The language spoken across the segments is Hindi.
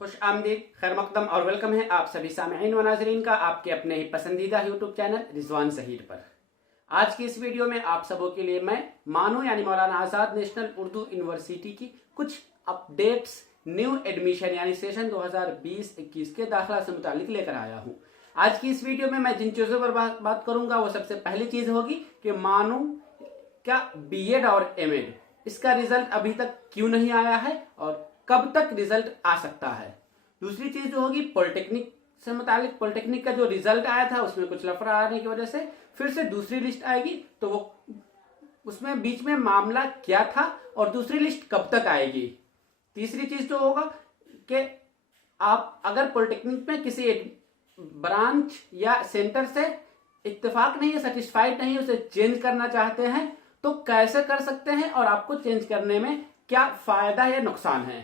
खुश आमदीद, खैर मकदम और वेलकम है आप सभी सामईन व नाज़रीन का आपके अपने ही पसंदीदा यूट्यूब चैनल रिजवान ज़हीर पर। आज की इस वीडियो में आप सबों के लिए मैं मानो यानी मौलाना आज़ाद नेशनल उर्दू यूनिवर्सिटी की कुछ अपडेट्स न्यू एडमिशन यानी सेशन 2020-21 के दाखिला से मुतालिक लेकर आया हूँ। आज की इस वीडियो में मैं जिन चीज़ों पर बात करूंगा वो सबसे पहली चीज़ होगी कि मानो क्या बीएड और एमएड इसका रिजल्ट अभी तक क्यों नहीं आया है और कब तक रिजल्ट आ सकता है। दूसरी चीज जो होगी पॉलिटेक्निक से मुतालिक, पॉलिटेक्निक का जो रिजल्ट आया था उसमें कुछ लफड़ा आने की वजह से फिर से दूसरी लिस्ट आएगी, तो वो उसमें बीच में मामला क्या था और दूसरी लिस्ट कब तक आएगी। तीसरी चीज जो होगा कि आप अगर पॉलिटेक्निक में किसी ब्रांच या सेंटर से इत्तेफाक नहीं है, सेटिस्फाइड नहीं, उसे चेंज करना चाहते हैं तो कैसे कर सकते हैं और आपको चेंज करने में क्या फायदा या नुकसान है।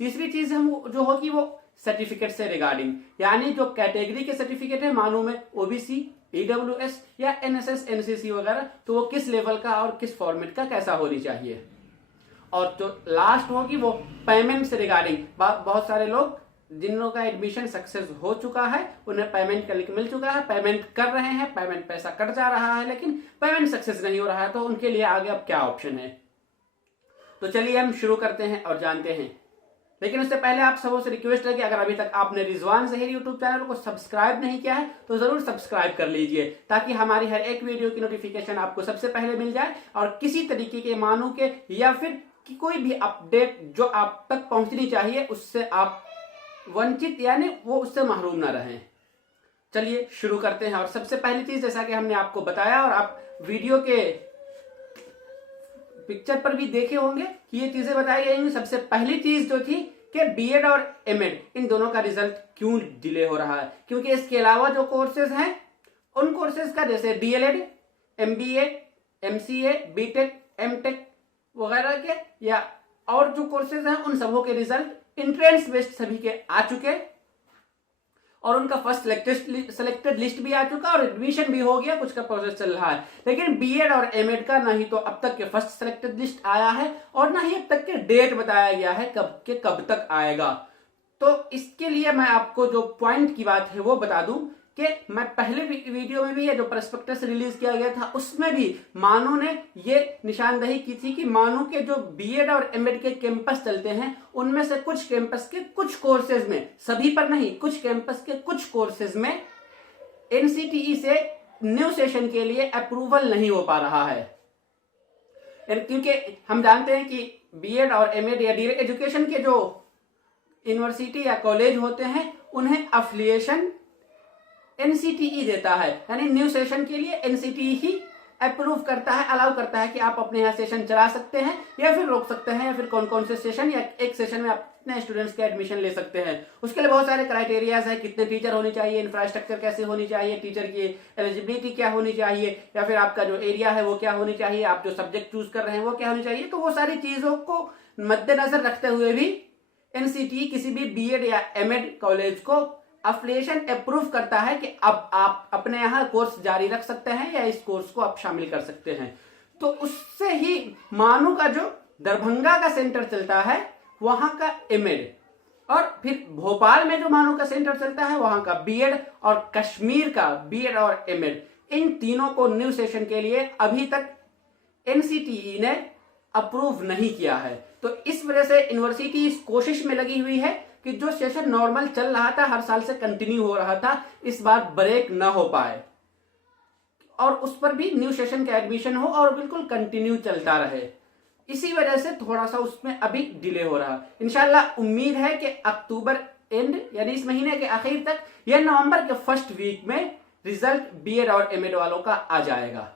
तीसरी चीज हम जो होगी वो सर्टिफिकेट से रिगार्डिंग, यानी जो कैटेगरी के सर्टिफिकेट है मानो में ओबीसी, ईडब्ल्यूएस या एनएसएस, एनसीसी वगैरह, तो वो किस लेवल का और किस फॉर्मेट का कैसा होनी चाहिए। और जो लास्ट होगी वो पेमेंट से रिगार्डिंग, बहुत सारे लोग जिन लोगों का एडमिशन सक्सेस हो चुका है उन्हें पेमेंट का लिंक मिल चुका है, पेमेंट कर रहे हैं, पेमेंट पैसा कट जा रहा है लेकिन पेमेंट सक्सेस नहीं हो रहा है, तो उनके लिए आगे अब क्या ऑप्शन है। तो चलिए हम शुरू करते हैं और जानते हैं। लेकिन उससे पहले आप सबों से रिक्वेस्ट है कि अगर अभी तक आपने रिजवान ज़हीर यूट्यूब चैनल को सब्सक्राइब नहीं किया है तो जरूर सब्सक्राइब कर लीजिए, ताकि हमारी हर एक वीडियो की नोटिफिकेशन आपको सबसे पहले मिल जाए और किसी तरीके के मानो के या फिर कि कोई भी अपडेट जो आप तक पहुंचनी चाहिए उससे आप वंचित यानी वो उससे महरूम ना रहें। चलिए शुरू करते हैं। और सबसे पहली चीज, जैसा कि हमने आपको बताया और आप वीडियो के पिक्चर पर भी देखे होंगे कि ये चीजें बताई गई। सबसे पहली चीज जो थी कि बीएड और एमएड इन दोनों का रिजल्ट क्यों डिले हो रहा है, क्योंकि इसके अलावा जो कोर्सेज हैं उन कोर्सेज का जैसे DElEd, MBA, MCA, BTech, MTech वगैरह के या और जो कोर्सेज हैं उन सबों के रिजल्ट इंट्रेंस बेस्ड सभी के आ चुके और उनका फर्स्ट सिलेक्टेड लिस्ट भी आ चुका और एडमिशन भी हो गया, कुछ का प्रोसेस चल रहा है। लेकिन बीएड और एमएड का ना ही तो अब तक के फर्स्ट सिलेक्टेड लिस्ट आया है और ना ही अब तक के डेट बताया गया है कब तक आएगा। तो इसके लिए मैं आपको जो पॉइंट की बात है वो बता दूं कि मैं पहले वीडियो में भी, जो प्रस्पेक्टस रिलीज किया गया था उसमें भी मानो ने ये निशानदही की थी कि मानो के जो बीएड और एमएड के कैंपस चलते हैं उनमें से कुछ कैंपस के कुछ कोर्सेज में, सभी पर नहीं, कुछ कैंपस के कुछ कोर्सेज में एनसीटीई से न्यू सेशन के लिए अप्रूवल नहीं हो पा रहा है। क्योंकि हम जानते हैं कि बीएड और एमएड या डायरेक्ट एजुकेशन के जो यूनिवर्सिटी या कॉलेज होते हैं उन्हें अफिलिएशन एनसीटीई देता है, यानी न्यू सेशन के लिए एनसीटीई ही अप्रूव करता है, अलाउ करता है कि आप अपने यहाँ सेशन चला सकते हैं या फिर रोक सकते हैं, या फिर कौन कौन से सेशन या एक सेशन में अपने स्टूडेंट्स के एडमिशन ले सकते हैं। उसके लिए बहुत सारे क्राइटेरियाज है, कितने टीचर होने चाहिए, इंफ्रास्ट्रक्चर कैसे होनी चाहिए, टीचर की एलिजिबिलिटी क्या होनी चाहिए, या फिर आपका जो एरिया है वो क्या होनी चाहिए, आप जो सब्जेक्ट चूज कर रहे हैं वो क्या होनी चाहिए। तो वो सारी चीजों को मद्देनजर रखते हुए भी एनसीटीई किसी भी बीएड या एमएड कॉलेज को अफिलिएशन अप्रूव करता है कि अब आप अपने यहाँ कोर्स जारी रख सकते हैं या इस कोर्स को आप शामिल कर सकते हैं। तो उससे ही मानो का जो दरभंगा का सेंटर चलता है वहां का एमएड, और फिर भोपाल में जो मानो का सेंटर चलता है वहां का बीएड, और कश्मीर का बीएड और एमएड, इन तीनों को न्यू सेशन के लिए अभी तक एनसीटीई ने अप्रूव नहीं किया है। तो इस वजह से यूनिवर्सिटी इस कोशिश में लगी हुई है कि जो सेशन नॉर्मल चल रहा था, हर साल से कंटिन्यू हो रहा था, इस बार ब्रेक ना हो पाए और उस पर भी न्यू सेशन का एडमिशन हो और बिल्कुल कंटिन्यू चलता रहे। इसी वजह से थोड़ा सा उसमें अभी डिले हो रहा। इंशाल्लाह उम्मीद है कि अक्टूबर एंड यानी इस महीने के आखिर तक या नवंबर के फर्स्ट वीक में रिजल्ट बीएड और एमएड वालों का आ जाएगा।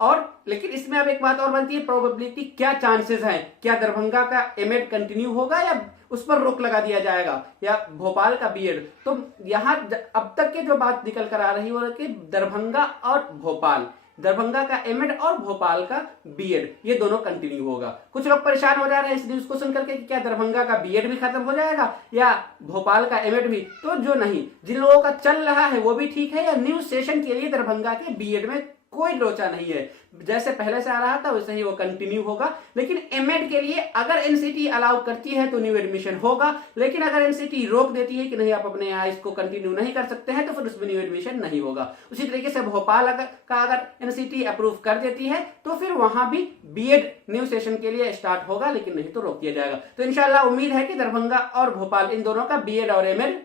और लेकिन इसमें अब एक बात और बनती है, प्रोबेबिलिटी क्या चांसेस हैं, क्या दरभंगा का एमएड कंटिन्यू होगा या उस पर रोक लगा दिया जाएगा, या भोपाल का बीएड। तो यहां अब तक के जो बात निकल कर आ रही है कि दरभंगा और भोपाल, दरभंगा का एमएड और भोपाल का बीएड, ये दोनों कंटिन्यू होगा। कुछ लोग परेशान हो जा रहे हैं इस न्यूज को सुनकर के कि क्या दरभंगा का बीएड भी खत्म हो जाएगा या भोपाल का एमएड भी। तो जो नहीं, जिन लोगों का चल रहा है वो भी ठीक है, या न्यू सेशन के लिए दरभंगा के बीएड में कोई लोचा नहीं है, जैसे पहले से आ रहा था वैसे ही वो कंटिन्यू होगा। लेकिन एमएड के लिए अगर एनसीटी अलाउ करती है तो न्यू एडमिशन होगा, लेकिन अगर एनसीटी रोक देती है कि नहीं आप अपने यहाँ इसको कंटिन्यू नहीं कर सकते हैं तो फिर उसमें न्यू एडमिशन नहीं होगा। उसी तरीके से भोपाल अगर एनसीटी अप्रूव कर देती है तो फिर वहां भी बीएड न्यू सेशन के लिए स्टार्ट होगा, लेकिन नहीं तो रोक दिया जाएगा। तो इंशाल्लाह उम्मीद है कि दरभंगा और भोपाल इन दोनों का बीएड और एमएड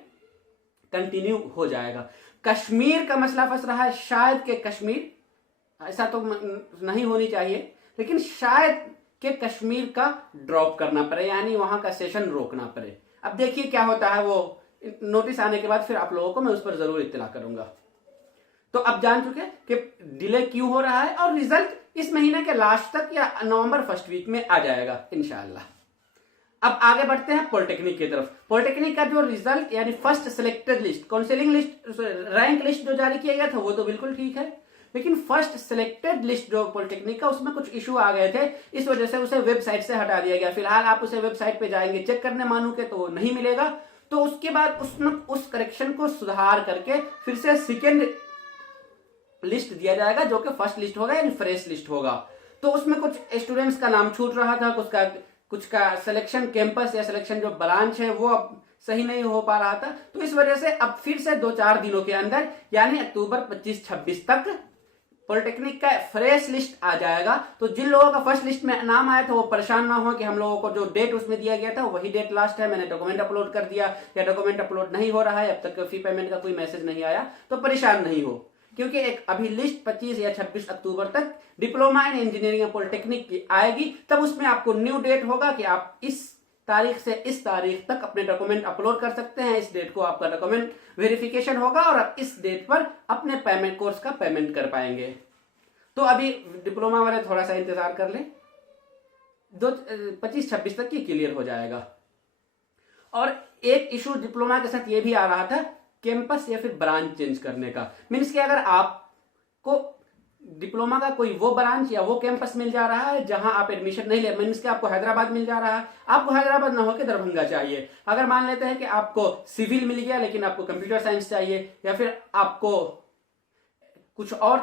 कंटिन्यू हो जाएगा। कश्मीर का मसला फंस रहा है, शायद के कश्मीर, ऐसा तो नहीं होनी चाहिए, लेकिन शायद के कश्मीर का ड्रॉप करना पड़े, यानी वहां का सेशन रोकना पड़े। अब देखिए क्या होता है, वो नोटिस आने के बाद फिर आप लोगों को मैं उस पर जरूर इत्तला करूंगा। तो अब जान चुके कि डिले क्यों हो रहा है, और रिजल्ट इस महीने के लास्ट तक या नवंबर फर्स्ट वीक में आ जाएगा इंशाल्लाह। अब आगे बढ़ते हैं पॉलिटेक्निक की तरफ। पॉलिटेक्निक का जो रिजल्ट यानी first selected list, counselling list, rank list जो जारी किया गया था वो तो बिल्कुल ठीक है, लेकिन फर्स्ट सिलेक्टेड लिस्ट जो पॉलिटेक्निक का उसमें कुछ इशू आ गए थे, इस वजह से उसे वेबसाइट से हटा दिया गया। फिलहाल आप उसे वेबसाइट पे जाएंगे चेक करने मानू के तो वो नहीं मिलेगा, तो उसके बाद उसमें उस करेक्शन को सुधार करके फिर से सेकेंड लिस्ट दिया जाएगा जो कि फर्स्ट लिस्ट होगा यानी फ्रेश लिस्ट होगा। तो उसमें कुछ स्टूडेंट्स का नाम छूट रहा था, कुछ का सिलेक्शन कैंपस या सिलेक्शन जो ब्रांच है वो अब सही नहीं हो पा रहा था, तो इस वजह से अब फिर से 2-4 दिनों के अंदर यानी अक्टूबर 25-26 तक पॉलिटेक्निक का फ्रेश लिस्ट आ जाएगा। तो जिन लोगों का फर्स्ट लिस्ट में नाम आया था वो परेशान ना हो कि हम लोगों को जो डेट उसमें दिया गया था वही डेट लास्ट है, मैंने डॉक्यूमेंट अपलोड कर दिया या डॉक्यूमेंट अपलोड नहीं हो रहा है, अब तक फी पेमेंट का कोई मैसेज नहीं आया, तो परेशान नहीं हो, क्योंकि एक अभी लिस्ट 25 या 26 अक्टूबर तक डिप्लोमा इन इंजीनियरिंग पॉलिटेक्निक की आएगी। तब उसमें आपको न्यू डेट होगा कि आप इस तारीख से इस तारीख तक अपने डॉक्यूमेंट अपलोड कर सकते हैं, इस डेट को आपका डॉक्यूमेंट वेरिफिकेशन होगा और आप इस डेट पर अपने पेमेंट कोर्स का पेमेंट कर पाएंगे। तो अभी डिप्लोमा वाले थोड़ा सा इंतजार कर लें, 25-26 तक ये क्लियर हो जाएगा। और एक इशू डिप्लोमा के साथ ये भी आ रहा था कैंपस या फिर ब्रांच चेंज करने का। मीन्स कि अगर आपको डिप्लोमा का कोई वो ब्रांच या वो कैंपस मिल जा रहा है जहां आप एडमिशन नहीं ले, मीन्स कि आपको हैदराबाद मिल जा रहा है, आपको हैदराबाद ना होकर दरभंगा चाहिए। अगर मान लेते हैं कि आपको सिविल मिल गया लेकिन आपको कंप्यूटर साइंस चाहिए, या फिर आपको कुछ और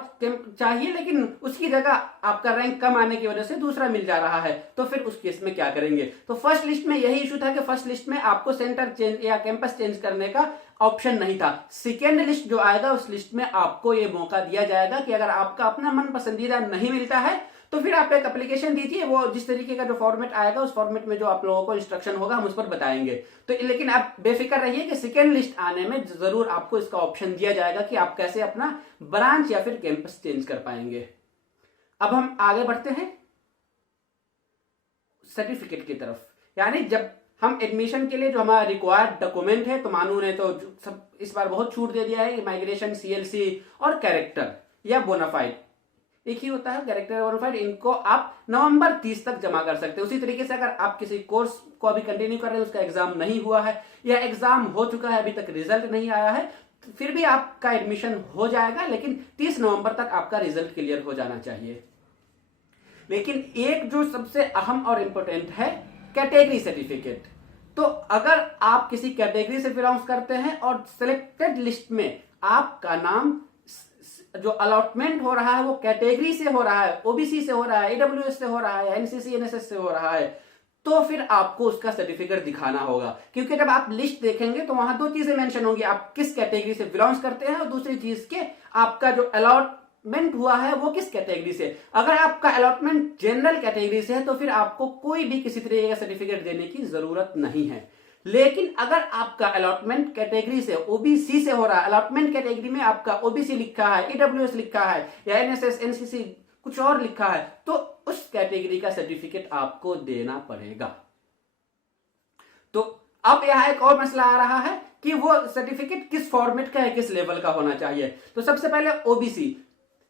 चाहिए लेकिन उसकी जगह आपका रैंक कम आने की वजह से दूसरा मिल जा रहा है, तो फिर उस केस में क्या करेंगे। तो फर्स्ट लिस्ट में यही इशू था कि फर्स्ट लिस्ट में आपको सेंटर चेंज या कैंपस चेंज करने का ऑप्शन नहीं था। सेकेंड लिस्ट जो आएगा उस लिस्ट में आपको ये मौका दिया जाएगा कि अगर आपका अपना मन पसंदीदा नहीं मिलता है तो फिर आप एक एप्लीकेशन दीजिए, वो जिस तरीके का जो फॉर्मेट आएगा उस फॉर्मेट में जो आप लोगों को इंस्ट्रक्शन होगा हम उस पर बताएंगे। तो लेकिन आप बेफिक्र रहिए कि सेकेंड लिस्ट आने में जरूर आपको इसका ऑप्शन दिया जाएगा कि आप कैसे अपना ब्रांच या फिर कैंपस चेंज कर पाएंगे। अब हम आगे बढ़ते हैं सर्टिफिकेट की तरफ, यानी जब हम एडमिशन के लिए जो हमारा रिक्वायर्ड डॉक्यूमेंट है, तो मानू ने तो सब इस बार बहुत छूट दे दिया है कि माइग्रेशन, सीएलसी और कैरेक्टर या बोनाफाइड एक ही होता है, कैरेक्टर और बोनाफाइड, इनको आप नवंबर 30 तक जमा कर सकते हैं। उसी तरीके से अगर आप किसी कोर्स को अभी कंटिन्यू कर रहे हैं, उसका एग्जाम नहीं हुआ है या एग्जाम हो चुका है अभी तक रिजल्ट नहीं आया है, तो फिर भी आपका एडमिशन हो जाएगा, लेकिन 30 नवंबर तक आपका रिजल्ट क्लियर हो जाना चाहिए। लेकिन एक जो सबसे अहम और इंपॉर्टेंट है कैटेगरी सर्टिफिकेट। तो अगर आप किसी कैटेगरी से बिलोंग करते हैं और सिलेक्टेड लिस्ट में आपका नाम जो अलॉटमेंट हो रहा है वो कैटेगरी से हो रहा है, ओबीसी से हो रहा है, ईडब्ल्यूएस से हो रहा है, एनसीसी एनएसएस से हो रहा है, तो फिर आपको उसका सर्टिफिकेट दिखाना होगा। क्योंकि जब आप लिस्ट देखेंगे तो वहां 2 चीजें मेंशन होंगी, आप किस कैटेगरी से बिलोंग करते हैं और दूसरी चीज के आपका जो अलॉटमेंट हुआ है वो किस कैटेगरी से। अगर आपका अलॉटमेंट जनरल कैटेगरी से है तो फिर आपको कोई भी किसी तरीके का सर्टिफिकेट देने की जरूरत नहीं है। लेकिन अगर आपका अलॉटमेंट कैटेगरी से ओबीसी से हो रहा है, अलॉटमेंट कैटेगरी में आपका ओबीसी लिखा है, ईडब्ल्यूएस लिखा है या एनएसएस एनसीसी कुछ और लिखा है, तो उस कैटेगरी का सर्टिफिकेट आपको देना पड़ेगा। तो अब यहां एक और मसला आ रहा है कि वो सर्टिफिकेट किस फॉर्मेट का है, किस लेवल का होना चाहिए। तो सबसे पहले ओबीसी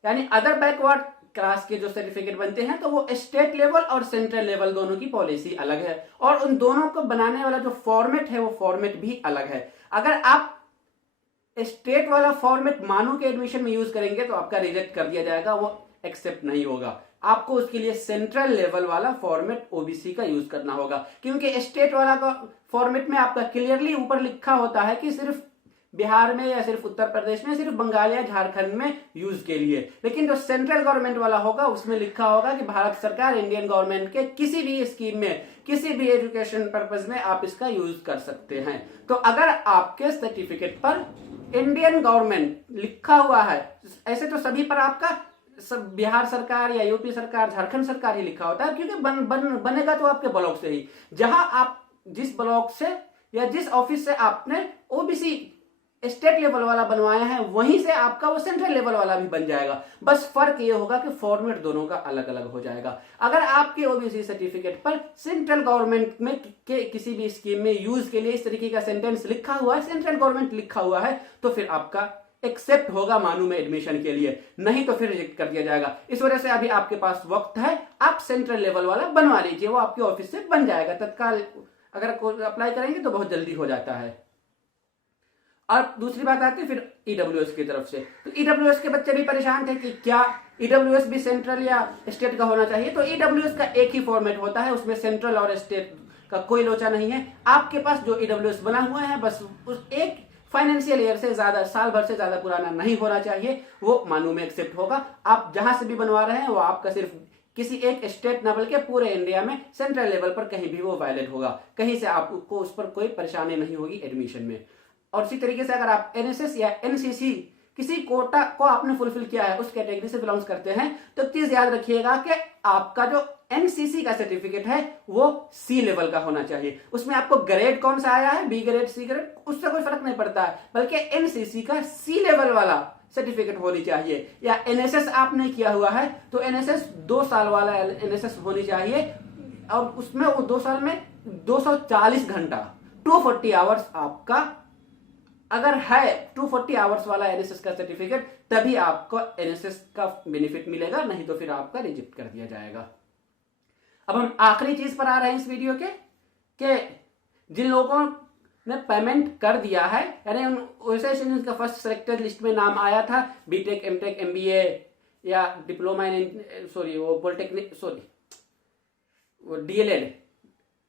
यानी अदर बैकवर्ड क्लास के जो सर्टिफिकेट बनते हैं तो वो स्टेट लेवल और सेंट्रल लेवल दोनों की पॉलिसी अलग है, और उन दोनों को बनाने वाला जो फॉर्मेट है वो फॉर्मेट भी अलग है। अगर आप स्टेट वाला फॉर्मेट मानू के एडमिशन में यूज करेंगे तो आपका रिजेक्ट कर दिया जाएगा, वो एक्सेप्ट नहीं होगा। आपको उसके लिए सेंट्रल लेवल वाला फॉर्मेट ओबीसी का यूज करना होगा, क्योंकि स्टेट वाला का फॉर्मेट में आपका क्लियरली ऊपर लिखा होता है कि सिर्फ बिहार में या सिर्फ उत्तर प्रदेश में, सिर्फ बंगाल या झारखंड में यूज के लिए। लेकिन जो सेंट्रल गवर्नमेंट वाला होगा उसमें लिखा होगा कि भारत सरकार, इंडियन गवर्नमेंट के किसी भी स्कीम में, किसी भी एजुकेशन पर्पज में आप इसका यूज कर सकते हैं। तो अगर आपके सर्टिफिकेट पर इंडियन गवर्नमेंट लिखा हुआ है, ऐसे तो सभी पर आपका सब बिहार सरकार या यूपी सरकार, झारखंड सरकार ही लिखा होता है, क्योंकि बनेगा तो आपके ब्लॉक से ही। जहां आप जिस ब्लॉक से या जिस ऑफिस से आपने ओबीसी स्टेट लेवल वाला बनवाया है, वहीं से आपका वो सेंट्रल लेवल वाला भी बन जाएगा। बस फर्क ये होगा कि फॉर्मेट दोनों का अलग अलग हो जाएगा। अगर आपके ओबीसी सर्टिफिकेट पर सेंट्रल गवर्नमेंट में के किसी भी स्कीम में यूज के लिए इस तरीके का सेंटेंस लिखा हुआ है, सेंट्रल गवर्नमेंट लिखा हुआ है, तो फिर आपका एक्सेप्ट होगा मानू में एडमिशन के लिए, नहीं तो फिर रिजेक्ट कर दिया जाएगा। इस वजह से अभी आपके पास वक्त है, आप सेंट्रल लेवल वाला बनवा लीजिए, वो आपके ऑफिस से बन जाएगा तत्काल। अगर अप्लाई करेंगे तो बहुत जल्दी हो जाता है। और दूसरी बात आती है फिर ईडब्ल्यूएस की तरफ से। तो ईडब्ल्यूएस के बच्चे भी परेशान थे कि क्या ईडब्ल्यूएस भी सेंट्रल या स्टेट का होना चाहिए। तो ईडब्ल्यूएस का एक ही फॉर्मेट होता है, उसमें सेंट्रल और स्टेट का कोई लोचा नहीं है। आपके पास जो ईडब्ल्यूएस बना हुआ है बस उस एक फाइनेंशियल ईयर से ज्यादा, साल भर से ज्यादा पुराना नहीं होना चाहिए, वो मानू में एक्सेप्ट होगा। आप जहां से भी बनवा रहे हैं वो आपका सिर्फ किसी एक स्टेट न बल्कि पूरे इंडिया में सेंट्रल लेवल पर कहीं भी वो वैलिड होगा, कहीं से आपको उस पर कोई परेशानी नहीं होगी एडमिशन में। और इसी तरीके से अगर आप एनएसएस या एनसीसी किसी कोटा को आपने फुलफिल किया है, उस कैटेगरी से बिलोंग करते हैं, तो चीज याद रखिएगा कि आपका जो एनसीसी का सर्टिफिकेट है वो सी लेवल का होना चाहिए। उसमें आपको ग्रेड कौन सा आया है, बी ग्रेड, सी ग्रेड, उससे कोई फर्क नहीं पड़ता है, बल्कि एनसीसी का सी लेवल वाला सर्टिफिकेट होनी चाहिए। या एनएसएस आपने किया हुआ है तो एनएसएस 2 साल वाला एनएसएस होनी चाहिए, और उसमें वो 2 साल में 240 घंटा 240 आवर्स आपका अगर है 240 आवर्स वाला एनएसएस का सर्टिफिकेट, तभी आपको एनएसएस का बेनिफिट मिलेगा, नहीं तो फिर आपका रिजेक्ट कर दिया जाएगा। अब हम आखिरी चीज पर आ रहे हैं इस वीडियो के, कि जिन लोगों ने पेमेंट कर दिया है, यानी वैसे जिनका फर्स्ट सिलेक्टेड लिस्ट में नाम आया था, बीटेक, एमटेक, एमबीए या डिप्लोमा इन पॉलिटेक्निक, वो DElEd,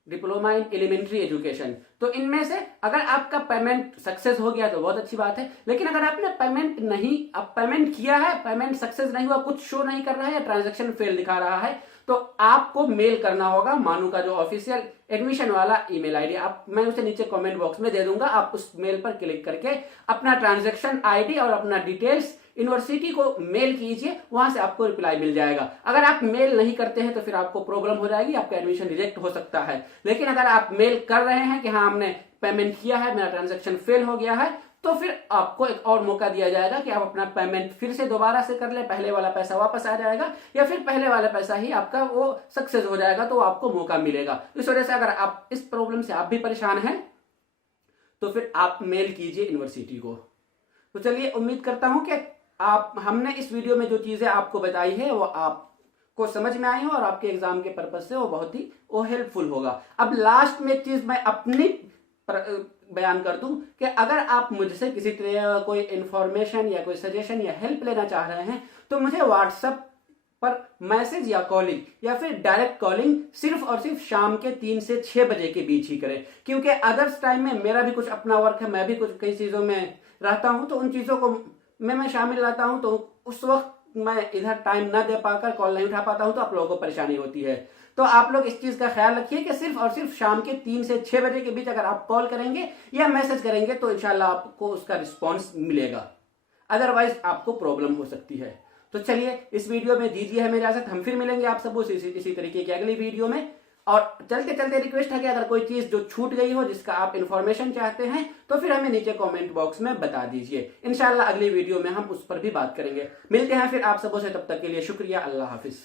diploma in elementary education, तो इनमें से अगर आपका पेमेंट सक्सेस हो गया तो बहुत अच्छी बात है। लेकिन अगर आपने पेमेंट किया है, पेमेंट सक्सेस नहीं हुआ, कुछ शो नहीं कर रहा है या ट्रांजैक्शन फेल दिखा रहा है, तो आपको मेल करना होगा मानू का जो ऑफिशियल एडमिशन वाला ईमेल आईडी, मैं उसे नीचे कमेंट बॉक्स में दे दूंगा। आप उस मेल पर क्लिक करके अपना ट्रांजैक्शन आईडी और अपना डिटेल्स यूनिवर्सिटी को मेल कीजिए, वहां से आपको रिप्लाई मिल जाएगा। अगर आप मेल नहीं करते हैं तो फिर आपको प्रॉब्लम हो जाएगी, आपका एडमिशन रिजेक्ट हो सकता है। लेकिन अगर आप मेल कर रहे हैं कि हाँ हमने पेमेंट किया है, मेरा ट्रांजैक्शन फेल हो गया है, तो फिर आपको एक और मौका दिया जाएगा कि आप अपना पेमेंट फिर से दोबारा से कर ले, पहले वाला पैसा वापस आ जाएगा, या फिर पहले वाला पैसा ही आपका वो सक्सेस हो जाएगा, तो आपको मौका मिलेगा। इस वजह से अगर आप इस प्रॉब्लम से आप भी परेशान हैं तो फिर आप मेल कीजिए यूनिवर्सिटी को। तो चलिए, उम्मीद करता हूं कि हमने इस वीडियो में जो चीजें आपको बताई है वो आपको समझ में आई हो और आपके एग्जाम के पर्पज से वो बहुत ही हेल्पफुल होगा। अब लास्ट में एक चीज मैं अपनी बयान कर दूं कि अगर आप मुझसे किसी तरह कोई इंफॉर्मेशन या कोई सजेशन या हेल्प लेना चाह रहे हैं तो मुझे व्हाट्सएप पर मैसेज या कॉलिंग या फिर डायरेक्ट कॉलिंग सिर्फ और सिर्फ शाम के 3 से 6 बजे के बीच ही करें, क्योंकि अदर्स टाइम में मेरा भी कुछ अपना वर्क है, मैं भी कुछ कई चीजों में रहता हूं, तो उन चीजों को मैं शामिल रहता हूं, तो उस वक्त मैं इधर टाइम ना दे पाकर कॉल नहीं उठा पाता हूं, तो आप लोगों को परेशानी होती है। तो आप लोग इस चीज का ख्याल रखिए कि सिर्फ और सिर्फ शाम के 3 से 6 बजे के बीच अगर आप कॉल करेंगे या मैसेज करेंगे तो इंशाल्लाह आपको उसका रिस्पॉन्स मिलेगा, अदरवाइज आपको प्रॉब्लम हो सकती है। तो चलिए, इस वीडियो में दीजिए हमें इजाजत, हम फिर मिलेंगे आप सबको इसी तरीके की अगली वीडियो में। और चलते चलते रिक्वेस्ट है कि अगर कोई चीज जो छूट गई हो, जिसका आप इंफॉर्मेशन चाहते हैं, तो फिर हमें नीचे कमेंट बॉक्स में बता दीजिए। इंशाल्लाह अगली वीडियो में हम उस पर भी बात करेंगे। मिलते हैं फिर आप सबों से, तब तक के लिए शुक्रिया, अल्लाह हाफिज।